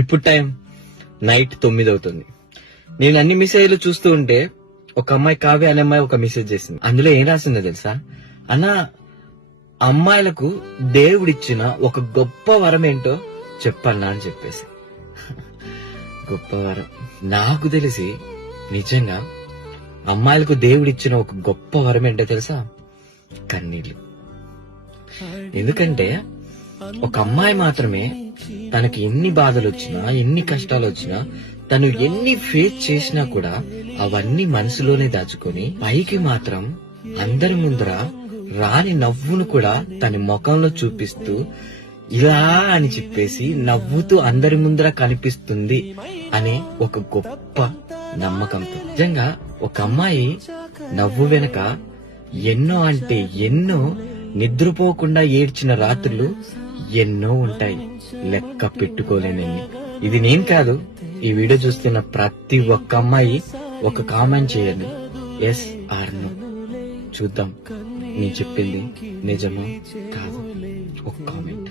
ఇప్పుడు time night 9 అవుతుంది. నేను అన్ని మెసేజ్లు చూస్తూ ఉంటే ఒక అమ్మాయి కావ్య అనే అమ్మాయి ఒక మెసేజ్ చేసింది. అందులో ఏం రాసిందో తెలుసా? అన్న, అమ్మాయిలకు దేవుడిచ్చిన ఒక గొప్ప వరం ఏంటో చెప్పన్నా అని చెప్పేసి. గొప్ప వరం నాకు తెలిసి నిజంగా అమ్మాయిలకు దేవుడిచ్చిన ఒక గొప్ప వరం ఏంటో తెలుసా? కన్నీళ్లు. ఎందుకంటే ఒక అమ్మాయి మాత్రమే తనకి ఎన్ని బాధలు వచ్చినా, ఎన్ని కష్టాలు వచ్చినా, తను ఎన్ని ఫేస్ చేసినా కూడా అవన్నీ మనసులోనే దాచుకొని పైకి మాత్రం అందరి ముందర రాని నవ్వును కూడా తన ముఖంలో చూపిస్తూ ఇలా అని చెప్పేసి నవ్వుతూ అందరి ముందర కనిపిస్తుంది అనే ఒక గొప్ప నమ్మకంతో. నిజంగా ఒక అమ్మాయి నవ్వు వెనక ఎన్నో అంటే ఎన్నో నిద్రపోకుండా ఏడ్చిన రాత్రులు ఎన్నో ఉంటాయి, లెక్క పెట్టుకోలేనన్ని. ఇది నేను కాదు, ఈ వీడియో చూస్తున్న ప్రతి ఒక్క అమ్మాయి ఒక కామెంట్ చేయండి, ఎస్ ఆర్ నో. చూద్దాం నేను చెప్పింది నిజమో కాదు. ఒక కామెంట్.